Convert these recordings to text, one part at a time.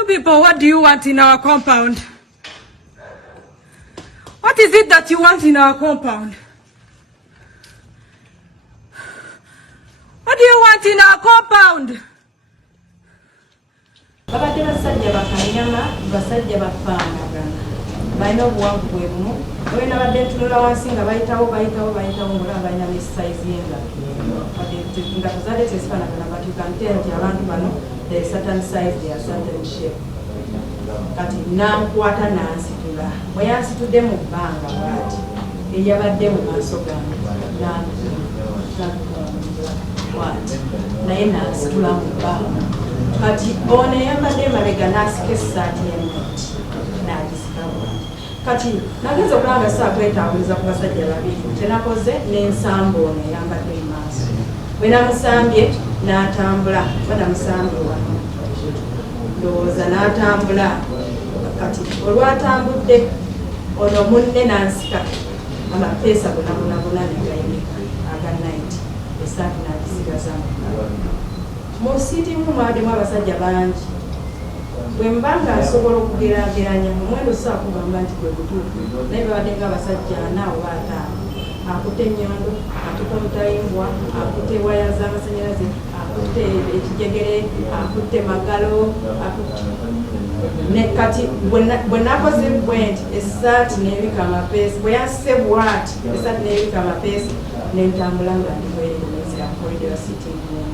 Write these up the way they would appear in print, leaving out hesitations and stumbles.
You people, what do you want in our compound? What is it that you want in our compound? What do you want in our compound? Babadde basajja bakanyama, basajja bafaanagana. Balina obuwanvu bwebumu. Bwe nabadde ntunula wansi nga bayitawo ng'olaba balina ne size y'engalo. Engalo zaadde tezifaanagana, but you can tell nti abantu bano there is certain size, there are certain shape. Kati nankwata nansitula. Bwe yansitudde mu bbanga bw'ati eyabadde mu maaso gange bw'ati naye nansitula mu bbanga. Kati ono eyambadde emabega n'asika essaati y'emmoti n'agisika bw'ati. Kati nagenza okulaba saakwetaabuliza ku basajja babiri kyenakoze n'ensamba ono eyambadde mu maaso. Bwe namusambye n'atambula kuba namusambye wano ndowooza n'atambula. Kati olwatambudde ono munne n'ansika amapeesa bonna negayimika aga 90 essaati n'agisigaza mu siitimu mwaddemu abasajja bangi. Bwe mba nga nsobola okugeraageranya omuwendo saakugamba nti gwe butuufu naye babadde ng'abasajja 4 oba 5. Akutte ennyondo, akutte omutayimbwa, akutte waya z'amasannyalaze, akutte ekijegere, akutte magalo, ne kati bwe nakoze bwe nti essaati n'ebika amapeesi bwe yasse bw'ati essaati n'ebika amapeesi n'entambula nga ndi bwereereza ya corridor sitting room.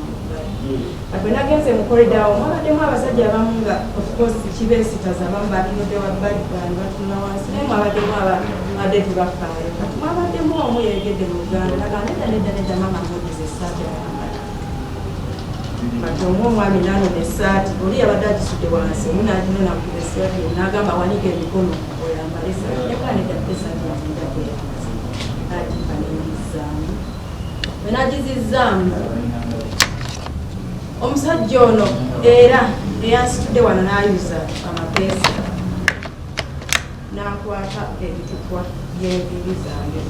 Bwe nagenze mu corridor awo mwabaddemu abasajja abamu nga of course kibeesitaza abamu batunudde wabbali bwani batunula wansi naye mwabaddemu abadde tebafaayo. Kati mwabaddemu omu yeegedde mu Uganda naga nedda mama mbuuliza essaati ayambala. Kati omwami n'anona essaati oli yabadde agisudde wansi omu n'aginona ku essaati n'agamba wanika emikono oyambala essaati yakala nedda essaati yafunjako yamaze n'agimpa n'enyizzaamu. Bwe nagizizzaamu omusajja ono era eyansitudde wano n'ayuza amapeesa n'akwata ebitupwa by'enviiri zange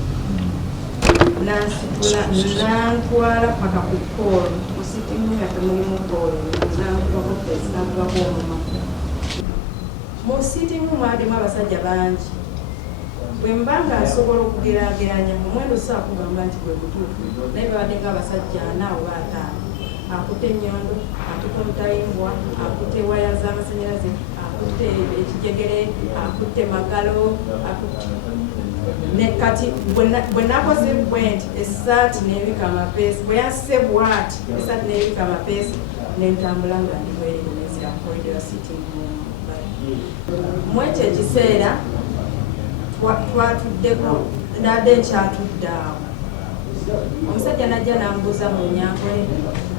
n'ansitula n'antwala paka ku koolo musitimu yaffe mulimu koolo n'ankubako peesi n'ankubako omuma. Mu sitimu mwaddemu abasajja bangi. Bwe mba nga nsobola okugeraageranya omuwendo saakugamba nti gwe butuufu naye babadde ng'abasajja 4 oba 5. Akutte ennyondo, akutte omutayimbwa, akutte waya z'amasannyalaze, akutte ekijegere, akutte magalo, ne kati bwe nakoze bwe nti essaati n'ebika amapeesi bwe yasse bw'ati essaati n'ebika amapeesi n'entambula nga ndi bwereereza ya corridor sitting room. Mu ekyo ekiseera twatuddeko nadde nkyatudde awo. Omusajja najja n'ambuuza mu nyankole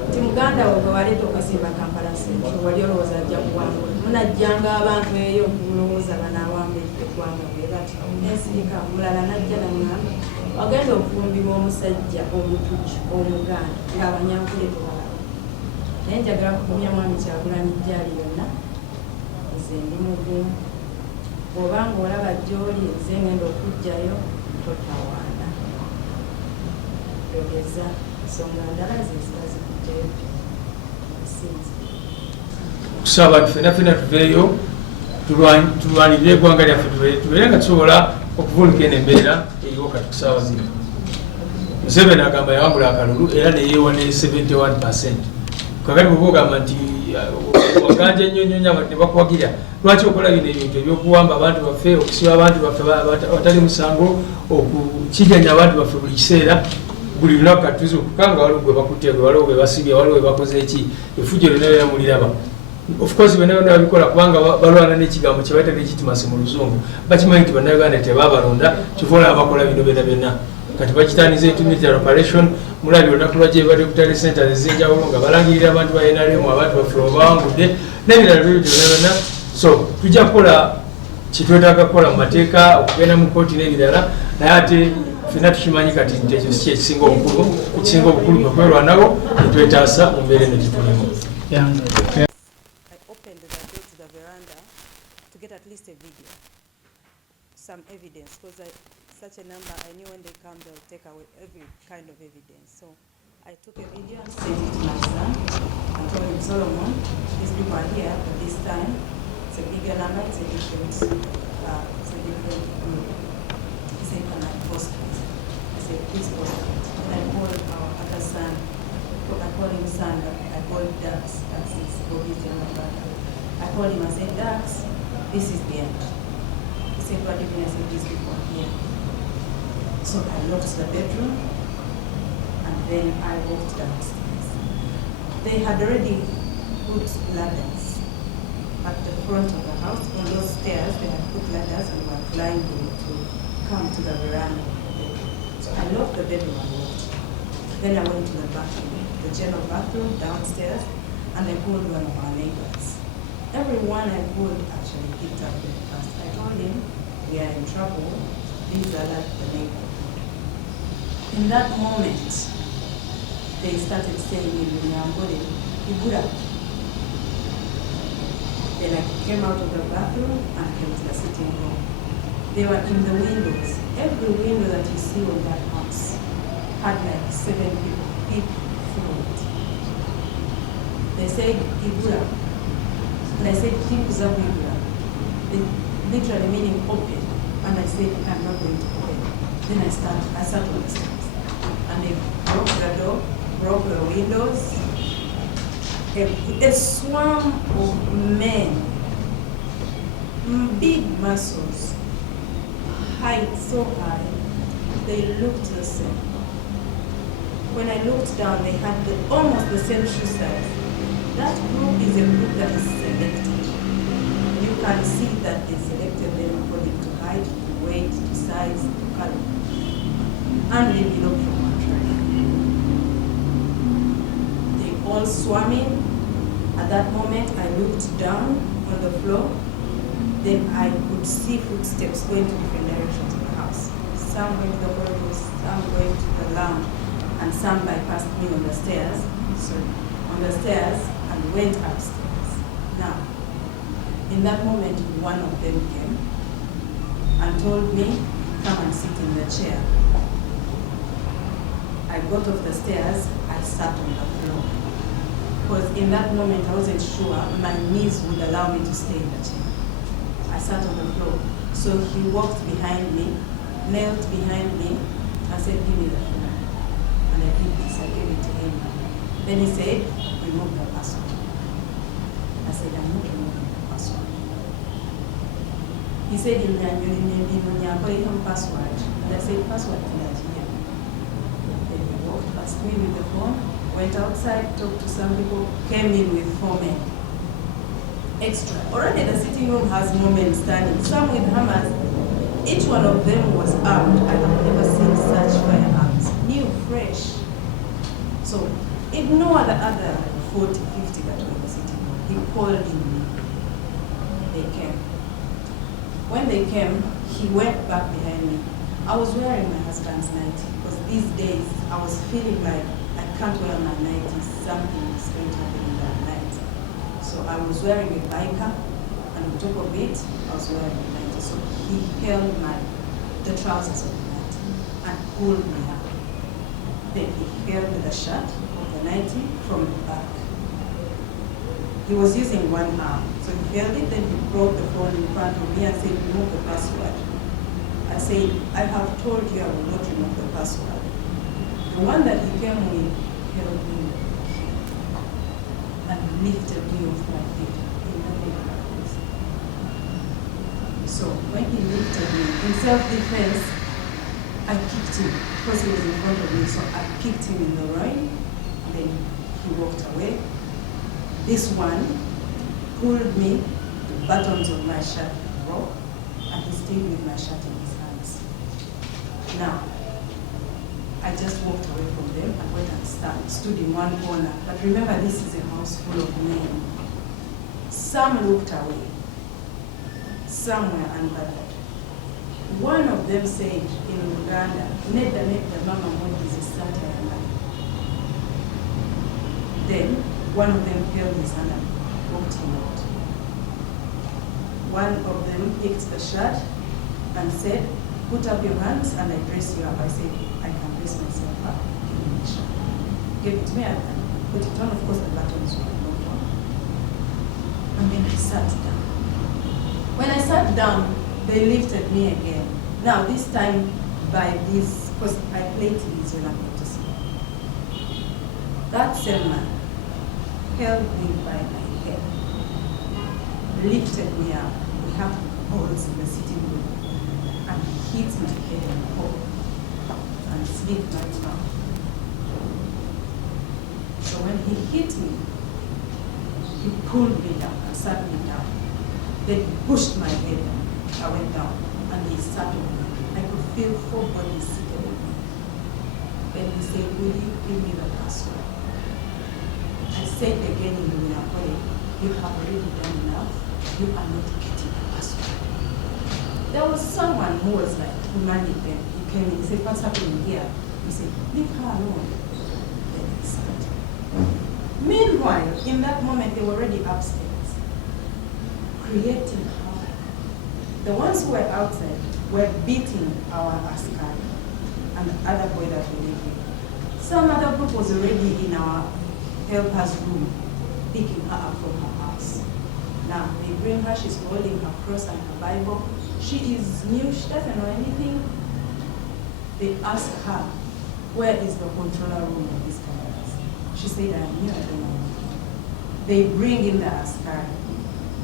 nti muganda we gwe waleeta okwesimba Kampala Central wali olowooza ajja kuwangula munajjanga abantu eyo mulowooza banaawamba eggwanga bwe bati n'ensirika mulala najja naŋŋamba wagenda okufumbibwa omusajja omutujju omuganda ng'abanyankole tebalaba naye njagala kukumya mwami Kyagulanyi gyali yonna nze ndi mugumu bw'obanga olaba gy'oli nze ngenda okuggyayo totawaana yogeza ensonga ndala zezibazikuddeyo sinzi kusaba abantu ffenna tuveeyo tulwanirire eggwanga lyaffe tubeere nga tusobola okuvuluka eno embeera eriwo kati ku ssaawa zino. Museveni agamba yawangula akalulu era neyeewa ne 71%. Kakati bw'oba ogamba nti waganja ennyonnyonya ne bakuwagira lwaki okola bino ebintu ebyokuwamba abantu baffe okusiba abantu baffe abatali musango okukiganya abantu baffe buli kiseera buli lunaku katuzi okukanga waliwo gwe bakutte gwe waliwo gwe basibye waliwo gwe bakoze eki efujjo lyonna muliraba. Of course bonna babikola kubanga balwana n'ekigambo kye bayita legitimacy mu luzungu bakimanyi nti bannayuganda tebabalonda kivola abakola bino byonna kati bakitaniza intermediate operation mulabye olunaku lwagye badde kutale centers ez'enjawulo nga balangirira abantu ba NRM abantu baffe bawangudde n'ebirala byonna. So tujja kukola kitwetaaga kukola mu mateeka okugenda mu kooti n'ebirala naye ate ffenna tukimanyi kati nti ekyo si ekisinga obukulu kwekwerwanawo netwetaasa mu mbeera eno gitulimu. At least a video, some evidence, because such a number, I knew when they come, they'll take away every kind of evidence. So I took a video and sent it to my son. I told him, Solomon, these people are here at this time. It's a bigger number, it's a different group. He said, can I post it? I said, please post it. And I called our other son, I called him son, but I called Dax, Dax is Bobby's younger brother. I called him, I said, Dax, this is the end. He said, what do you mean? I said, these people are here. So I locked the bedroom, and then I walked downstairs. They had already put ladders at the front of the house. On those stairs, they had put ladders and were climbing to come to the veranda. So I locked the bedroom and walked. Then I went to the bathroom, the general bathroom downstairs, and I called one of our neighbors. Everyone I called actually picked up the first. I told him, we are in trouble. These are like the neighbor. In that moment, they started saying, Ibura. Then I came out of the bathroom and came to the sitting room. They were in the windows. Every window that you see on that house had like 7 people through it. They said, Ibura. And I said, Kibuza Ibura. Literally meaning open. And I said, I'm not going to open. Then I sat on the steps. And they broke the door, broke the windows. A swarm of men, big muscles, height so high, they looked the same. When I looked down, they had almost the same shoe size. That group is a group that is selected. You can see that they selected them according to height, to weight, to size, to color. And they belong from one tribe. They all swarming. At that moment, I looked down on the floor. Then I could see footsteps going to different directions of the house. Some went to the corridors, some went to the lounge, and some bypassed me on the stairs. And went upstairs. Now, in that moment, one of them came and told me, come and sit in the chair. I got off the stairs, I sat on the floor. Because in that moment, I wasn't sure my knees would allow me to stay in the chair. I sat on the floor. So he walked behind me, knelt behind me, and said, give me the phone. And I did this, I gave it to him. Then he said, remove the password. I said, I'm not removing the password. He said, you have password. And I said, password here. Then he walked past me with the phone, went outside, talked to some people, came in with 4 men. Extra. Already the sitting room has more men standing, some with hammers. Each one of them was armed. I have never seen such firearms. New, fresh. So, ignore the other 40, 50 that were in the sitting room. He called me. They came. When they came, he went back behind me. I was wearing my husband's nightie because these days I was feeling like I can't wear my nightie. Something is going to happen in that night. So I was wearing a biker, and on top of it, I was wearing a nightie. So he held the trousers of the nightie and pulled me up. Then he held the shirt of the nightie from the back. He was using one arm. So he held it, then he brought the phone in front of me and said, remove the password. I said, I have told you I will not remove the password. The one that he came with held me and lifted me off my feet. So when he lifted me, in self-defense, I kicked him because he was in front of me. So I kicked him in the groin, and then he walked away. This one pulled me, the buttons of my shirt broke, and he stayed with my shirt in his hands. Now, I just walked away from them and went and stood in one corner. But remember, this is a house full of men. Some looked away. Some were unbothered. One of them said in Uganda, Neda mama mmoja zisata. Then one of them held his hand and walked him out. One of them picked the shirt and said, put up your hands and I dress you up. I said, I can dress myself up. Give me the shirt. Gave it to me and put it on. Of course, the buttons were not on. And then he sat down. down, they lifted me again. Now this time by this, because I played keys when I got to sleep. That same man held me by my head, lifted me up. We have holes in the sitting room, and he hit my head in the hole and slit my mouth. So when he hit me, he pulled me down and sat me down. Then he pushed my head down. I went down and he sat on me. I could feel 4 bodies seated on me. Then he said, will you give me the password? I said again in the way, you have already done enough. You are not getting the password. There was someone who was like, who managed them. He came in, he said, what's happening here? He said, leave her alone. Then he sat. Meanwhile, in that moment, they were already upstairs, creating havoc. The ones who were outside were beating our askari and the other boy that we lived with. Some other group was already in our helper's room, picking her up from her house. Now, they bring her, she's holding her cross and her Bible. She is new, she doesn't know anything. They ask her, where is the controller room of these cameras? She said, I'm new, I don't know. They bring in the askari.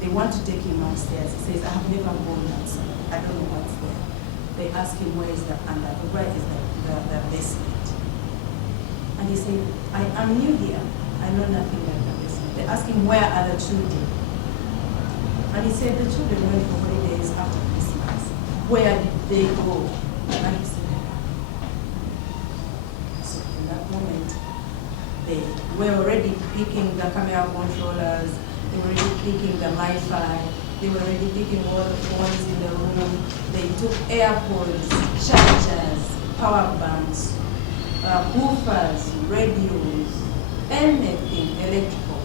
They want to take him upstairs. He says, I have never gone outside. I don't know what's there. They ask him, where is the where is the basement? And he said, I am new here. I know nothing like the basement. They ask him, where are the children? And he said, the children went for holidays after Christmas. Where did they go? And he said, so in that moment, they were already picking the camera controllers, they were already picking the Wi-Fi, they were already picking all the phones in the room. They took AirPods, chargers, power banks, woofers, radios, anything electrical,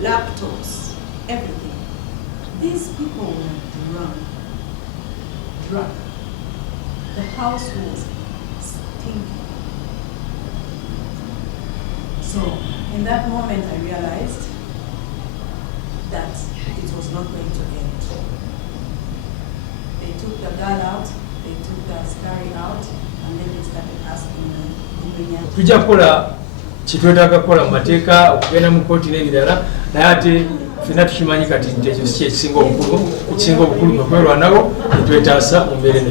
laptops, everything. These people were drunk. The house was stinking. So in that moment I realized that it was not going to end. They took the girl out, they took the askari out, and then they started asking them. Tujja kukola kitwetaaga kukola mu mateeka okugenda mu kkooti n'ebirala naye ate ffenna tukimanyi kati nti ekyo si ekisinga obukulu. Ekisinga obukulu kwe kwerwanako ne twetaasa mu mbeera eno.